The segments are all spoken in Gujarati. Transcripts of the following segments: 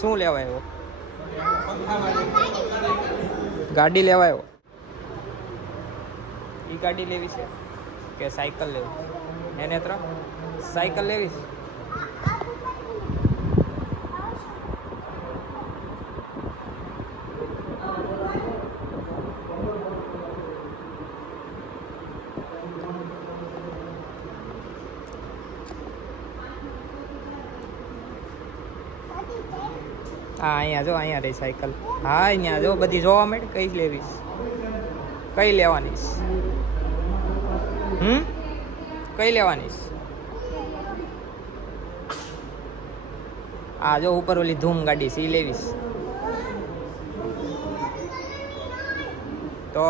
શું લેવા આવ્યો? ગાડી લેવા આવ્યો? ઈ ગાડી લેવી છે કે સાયકલ લેવી? એને સાયકલ લેવી છે? હા અહીંયા જો, અહીંયા રહી સાયકલ. હા અહીંયા જો બધી જોવા મળે. કઈ લેવીશ? કઈ લેવાની? કઈ લેવાની? આ જો ઉપર ઓલી ધૂમ ગાડી છે, એ લેવીશ. તો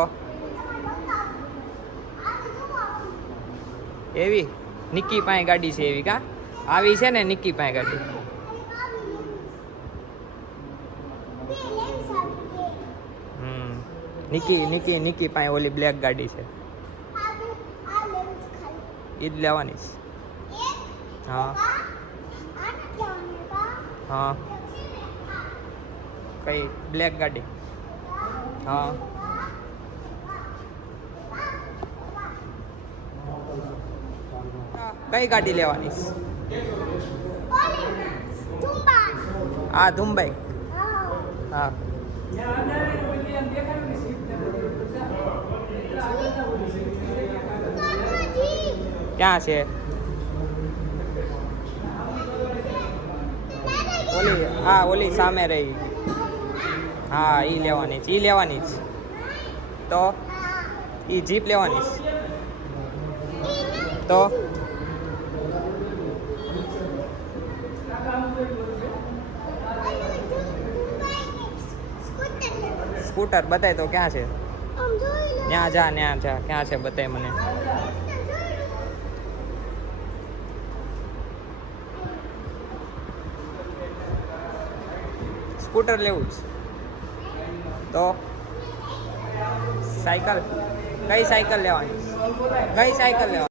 એવી નિક્કી પાસે ગાડી છે એવી? કા આવી છે ને નિક્કી પાસે ગાડી? નિક્કી પાસે ઓલી બ્લેક ગાડી છે, એ જ લેવાની છે. હા હા, કઈ બ્લેક ગાડી? હા કઈ ગાડી લેવાની? હા ધુંબાઈ. હા ક્યાં છે ઓલી? હા ઓલી સામે રહી. હા ઈ લેવાની છે, ઈ લેવાની છે. તો ઈ જીપ લેવાની છે. તો સ્કૂટર બતાય તો ક્યાં છે? ત્યાં જા ક્યાં છે બતાય મને. સ્કૂટર લેવું છે તો સાયકલ? કઈ સાયકલ લેવાની? કઈ સાયકલ લેવાની?